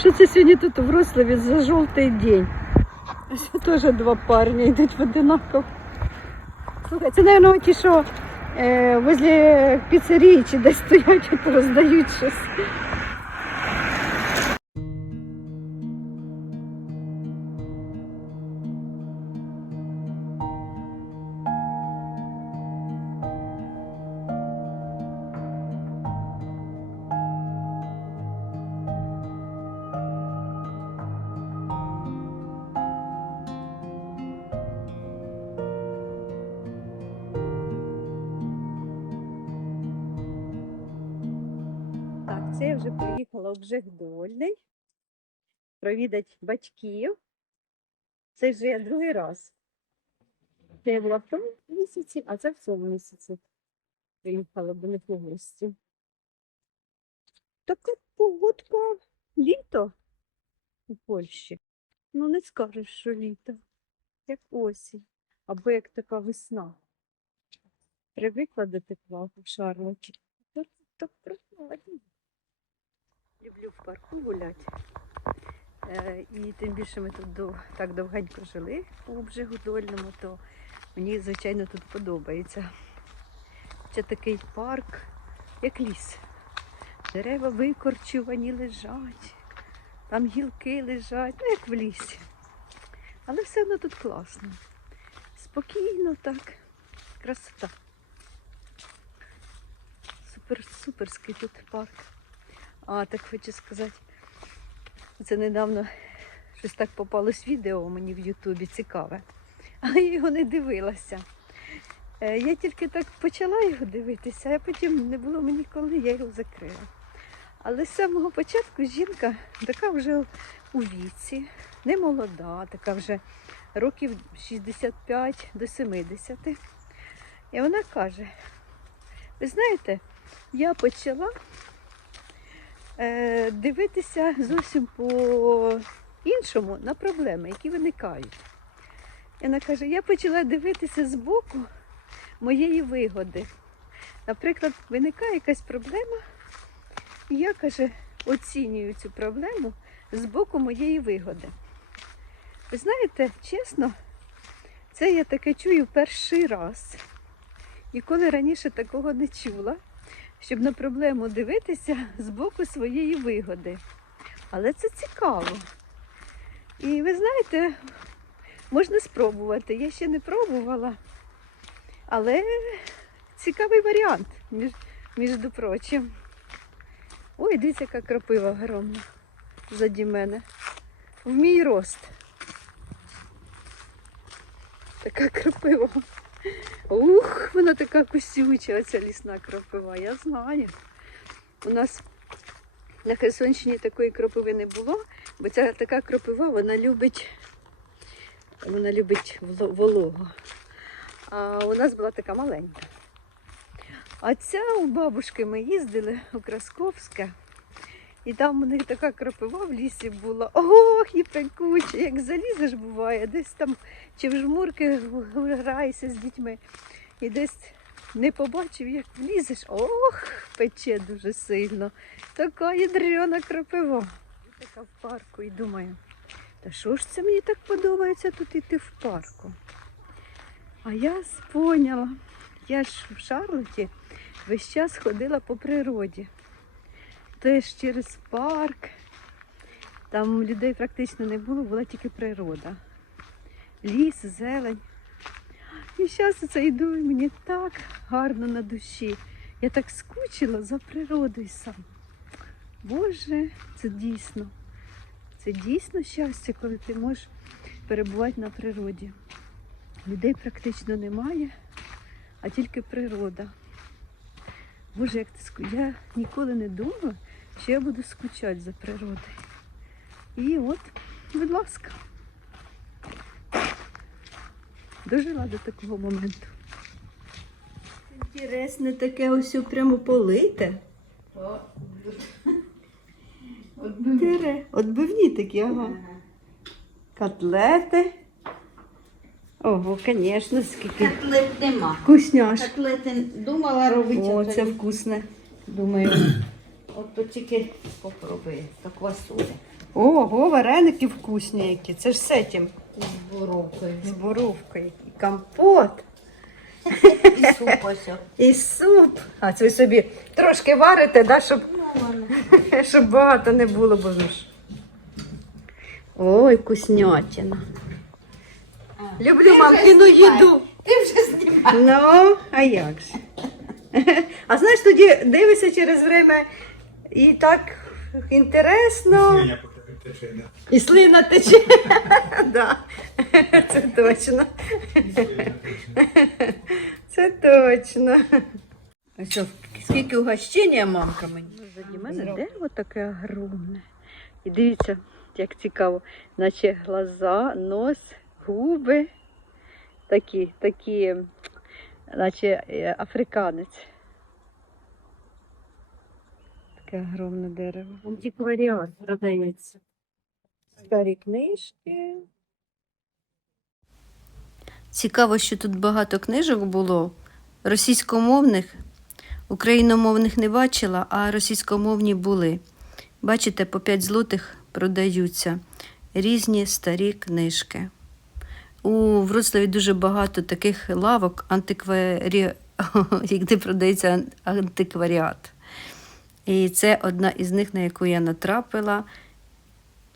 Що це сьогодні тут в Рославі за жовтий день? Ось теж два парні йдуть в одинаково. Слухай, це, мабуть, ті, що е, возле піцерії чи десь стоять, роздають щось. Це я вже приїхала в Бжегдольний провідати батьків. Це вже я другий раз. Це я була в тому місяці, а це в цьому місяці. Приїхала до них у гості. Така погодка літо у Польщі. Ну, не скажеш, що літо, як осінь, або як така весна. Привикла до тепла в Шарлоті. Так, так прохладно. Люблю в парку гуляти. Е, і тим більше ми тут так довгенько жили у Бжегодольному, то мені, звичайно, тут подобається. Це такий парк, як ліс. Дерева викорчувані лежать, там гілки лежать, ну як в лісі. Але все одно тут класно. Спокійно так, красота. Супер, суперський тут парк. А, так хочу сказати, це недавно щось так попалось відео мені в Ютубі цікаве, але я його не дивилася. Е, Я тільки так почала його дивитися, а потім не було мені коли, я його закрила. Але з самого початку жінка така вже у віці, не молода, така вже років 65 до 70. І вона каже: ви знаєте, я почала дивитися зовсім по-іншому на проблеми, які виникають. І вона каже, я почала дивитися з боку моєї вигоди. Наприклад, виникає якась проблема, і я каже, оцінюю цю проблему з боку моєї вигоди. Ви знаєте, чесно, це я таке чую перший раз. Ніколи раніше такого не чула щоб на проблему дивитися з боку своєї вигоди. Але це цікаво. І ви знаєте, можна спробувати. Я ще не пробувала, але цікавий варіант, між, між прочим. Ой, дивіться, яка кропива огромна заді мене. В мій рост. Така кропива. Ух, вона така кусюча, оця лісна кропива, я знаю. У нас на Херсонщині такої кропиви не було, бо ця така кропива, вона любить, вона любить вологу. А у нас була така маленька. А ця у бабушки ми їздили у Красковське, і там у них така кропива в лісі була. Ох, і пекуча, як залізеш буває, десь там чи в жмурки граєшся з дітьми. І десь не побачив, як влізеш. Ох, пече дуже сильно. Така ядрена кропива. Я така в парку і думаю, та що ж це мені так подобається тут іти в парку? А я поняла, я ж в Шарлоті весь час ходила по природі. Теж через парк. Там людей практично не було, була тільки природа. Ліс, зелень. І зараз це йду, і мені так гарно на душі. Я так скучила за природою сам. Боже, це дійсно. Це дійсно щастя, коли ти можеш перебувати на природі. Людей практично немає, а тільки природа. Боже, як ти ску... Я ніколи не думала, я буду скучати за природою. І от, будь ласка. Дожила до такого моменту. Інтересне таке ось прямо полите. Тире. Отбивні такі, ага. Котлети. Ого, звісно, скільки Котлет нема. вкусняш. Котлети думала робити. О, це вкусне. Думаю, от то тільки попробую. То квасуля. Ого, вареники вкусні які. Це ж з этим, З боровкою. з боровкою. І компот, І суп ось. і суп. А це ви собі трошки варите, да, щоб, Ну, щоб багато не було, бо ж. Ой, вкуснятина. Люблю мамкину їду. Ти вже знімаєш. Ну, а як же? А знаєш, тоді дивишся через время і так інтересно. І слина тече. Да. Це точно. Це точно. А що, скільки угощення мамка мені? Заді мене дерево таке огромне. І дивіться, як цікаво, наче глаза, нос, губи. Такі, такі, наче е, африканець. Таке огромне дерево. Антикваріат продається. Старі книжки. Цікаво, що тут багато книжок було російськомовних, україномовних не бачила, а російськомовні були. Бачите, по 5 злотих продаються різні старі книжки. У Вроцлаві дуже багато таких лавок, антикварі... де продається ан- антикваріат. І це одна із них, на яку я натрапила.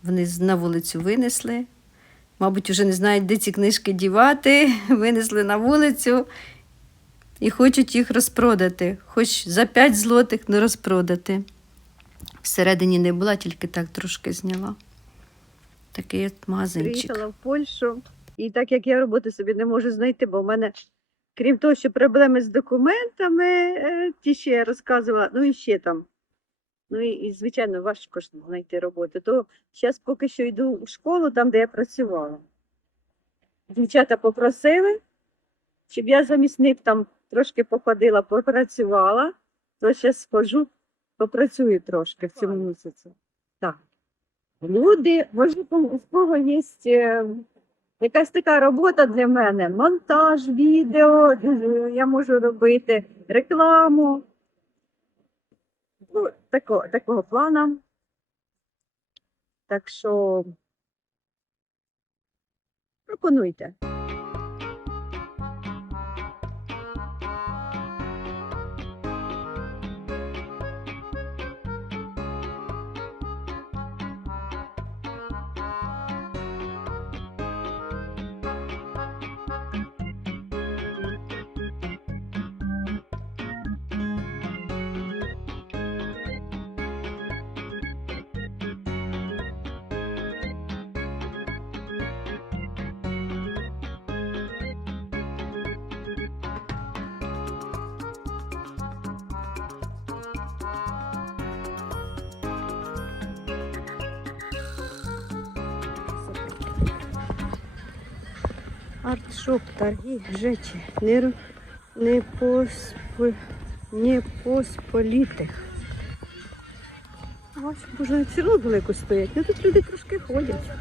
Вони на вулицю винесли. Мабуть, вже не знають, де ці книжки дівати, винесли на вулицю і хочуть їх розпродати. Хоч за 5 злотих не розпродати. Всередині не була, тільки так трошки зняла. Такий от магазинчик. Приїхала в Польщу, і так як я роботи собі не можу знайти, бо в мене, крім того, що проблеми з документами, е, ті ще я розказувала, ну і ще там. Ну і, і звичайно, важко ж знайти роботу. То зараз поки що йду у школу, там, де я працювала. Дівчата попросили, щоб я замість них там трошки походила, попрацювала, то зараз схожу, попрацюю трошки в цьому місяці. Так. Люди, може, у кого є е, якась така робота для мене, монтаж, відео, е, я можу робити рекламу. Ну, тако, такого плана. Так що пропонуйте. Артшоп, торги, жечі, не, ру- не, поспо, не посполітих. Бачу, може, все одно далеко стоять. Ну тут люди трошки ходять.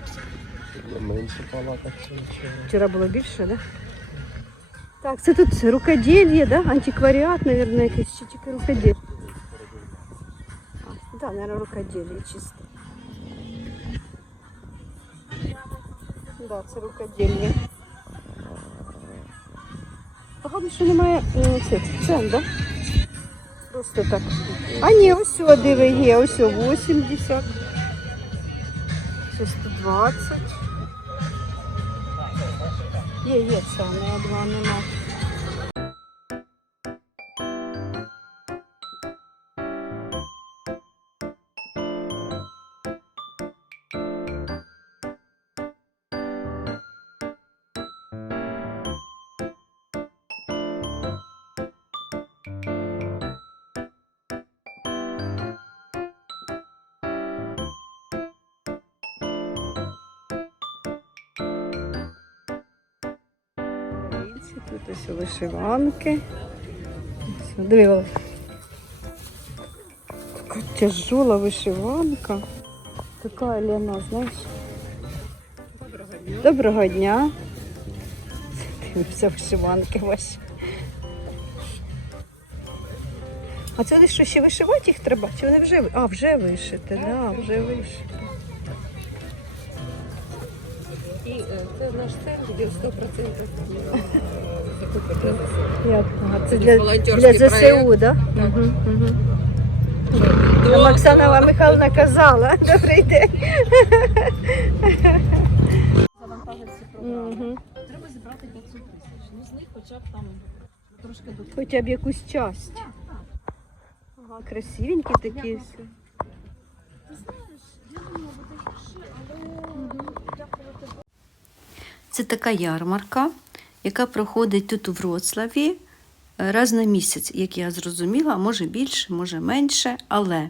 Менше палата, чи нічого. Вчора було більше, да? Так, це тут рукодільє, да? Антикваріат, мабуть, якийсь чи тільки рукоділь. А, да, мабуть, рукоділля чисто. Да, це рукоділля. Погано, що немає цих цен, да? Просто так. А ні, ось диви є, ось 80. Це 120. Є, є це, не два нема. Тут ось вишиванки. Ось, Така тяжола вишиванка. Така Лена, знаєш. Доброго дня. Доброго. Дивимося вишиванки ваші. А це що ще вишивати їх треба? Чи вони вже А, вже вишити, да, вже вишити. І е, це наш центр, де 100% Це для, для ЗСУ, да? Так. Угу, угу. Оксана Михайловна казала. Добрий день. Треба зібрати 500 тисяч. Ну, з них хоча б там трошки до Хоча б якусь часть. Ага, красивенькі такі. Ти знаєш, я думала, буде гірше, але Це така ярмарка, яка проходить тут у Вроцлаві е, раз на місяць, як я зрозуміла, може більше, може менше, але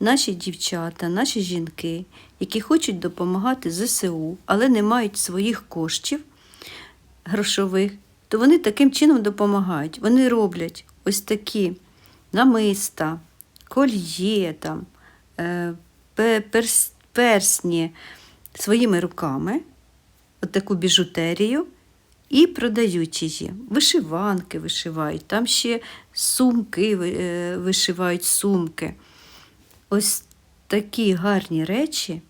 наші дівчата, наші жінки, які хочуть допомагати ЗСУ, але не мають своїх коштів грошових, то вони таким чином допомагають. Вони роблять ось такі намиста, кольє, там, е, пе- перс- персні своїми руками от таку біжутерію і продають її. Вишиванки вишивають, там ще сумки е, вишивають сумки. Ось такі гарні речі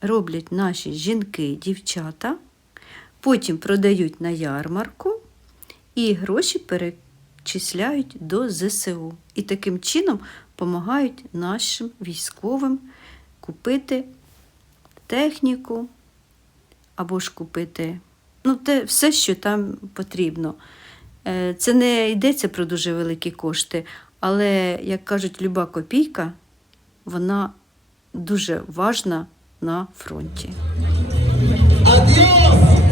роблять наші жінки, дівчата, потім продають на ярмарку і гроші перечисляють до ЗСУ. І таким чином допомагають нашим військовим купити техніку, або ж купити ну, те, все, що там потрібно. Е, Це не йдеться про дуже великі кошти, але, як кажуть, люба копійка, вона дуже важна на фронті. Линия!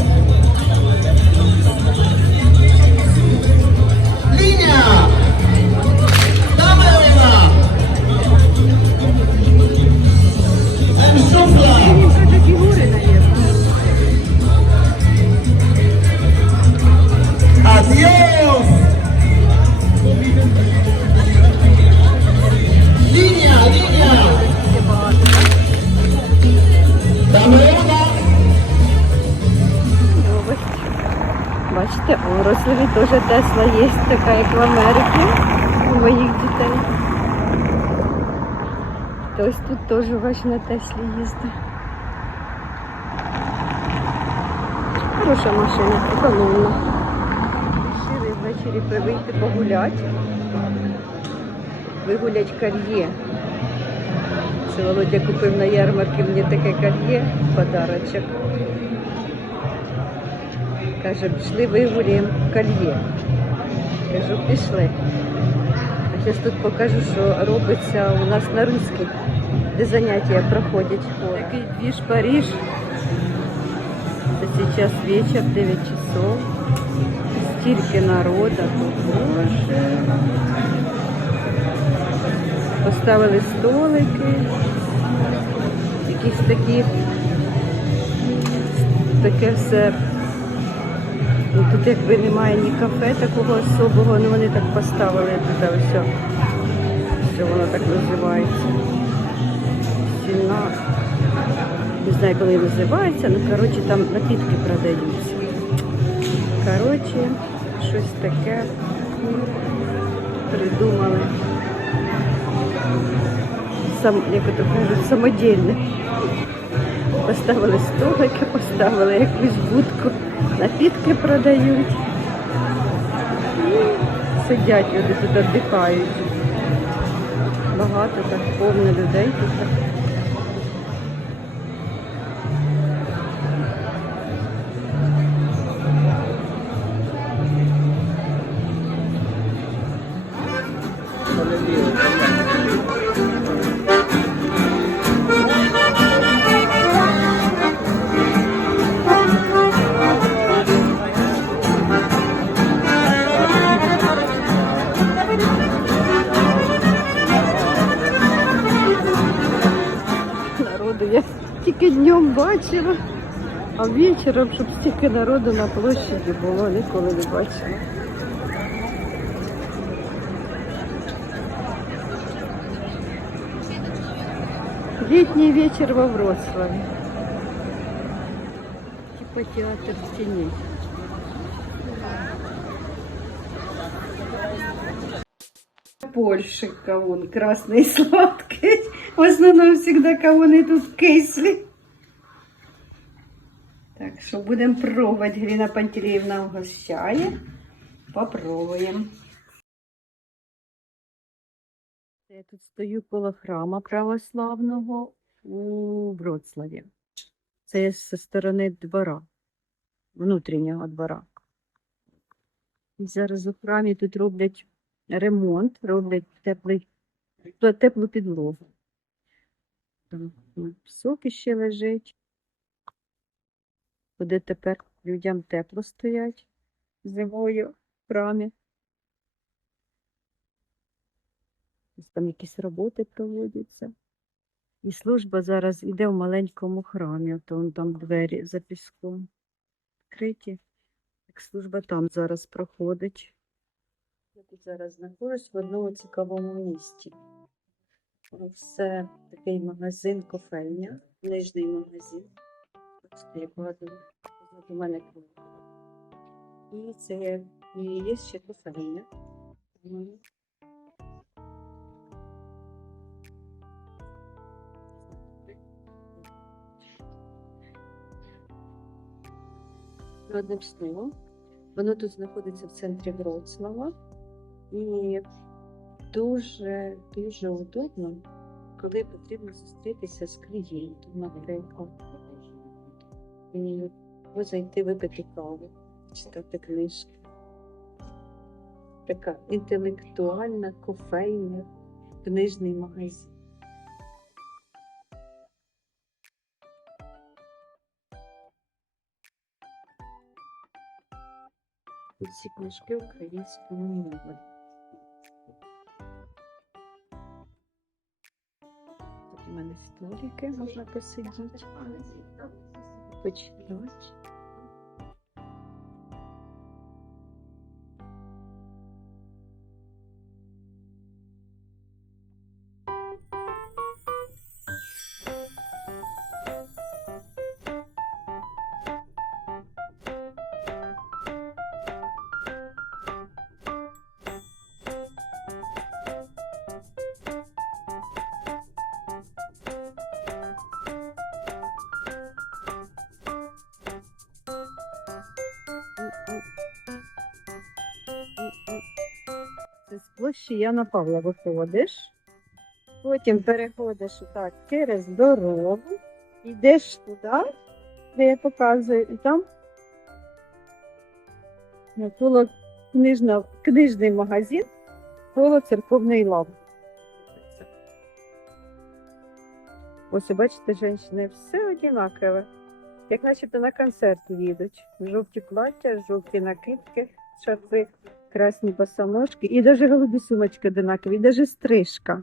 Така як в Америці у моїх дітей. То ось тут теж бач на Теслі їздить. Хороша машина, економна. Вирішили ввечері вийти погуляти. Вигулять кар'є. Це Володя купив на ярмарці мені таке кар'є, подарочок. Каже, пішли вигуляємо кольє. Кажу, пішли. А зараз тут покажу, що робиться у нас на Руській, де заняття проходять. Такий двіж Париж. Це зараз вечір, 9 часов. Стільки народу, боже. Поставили столики. Якісь такі, таке все тут якби немає ні кафе такого особого, ну вони так поставили туди все. Що воно так називається. Стіна. Не знаю, коли називається, ну коротше там напітки продаються. Коротше, щось таке придумали. Сам, як то кажуть, самодільне. Поставили столики, поставили якусь будку, напітки продають. І сидять люди тут віддихають. Багато так, повно людей тут. бачила. А вечором, щоб стільки народу на площаді було, ніколи не бачила. Літній вечір во Вроцлаві. Типа театр тіней. Польши кавун, красный и сладкий. В основном всегда кавуны тут кислі. Так що будемо пробувати. Галина Пантелеївна угощає. Попробуємо. Я тут стою коло храма православного у Вроцлаві. Це зі сторони двора, внутрішнього двора. І зараз у храмі тут роблять ремонт, роблять теплий, теплу підлогу. Там пісок іще лежить. Куди тепер людям тепло стоять зимою в храмі. Там якісь роботи проводяться. І служба зараз іде в маленькому храмі, то вон там двері за піском відкриті. Так служба там зараз проходить. Я тут зараз знаходжусь в одному цікавому місті. Це такий магазин кофейня, книжний магазин. Багато позаду мене. І це і є ще. Ну, Одним словом, воно тут знаходиться в центрі Вроцлава і дуже дуже удобно, коли потрібно зустрітися з клієнтом, наприклад. І зайти випити каву, читати книжки. Така інтелектуальна кофейня, книжний магазин. Усі книжки українською мовою. Тут у мене столики, можна посидіти, почитати. Ти площі Яна Павла виходиш, потім переходиш отак через дорогу, йдеш туди, де я показую, і там навколо книжна, книжний магазин, коло церковної лави. Ось бачите, жінки, все однакове. Як начебто на концерт їдуть. Жовті плаття, жовті накидки, шарфи, красні босоножки і навіть голубі сумочки одинакові, і навіть стрижка.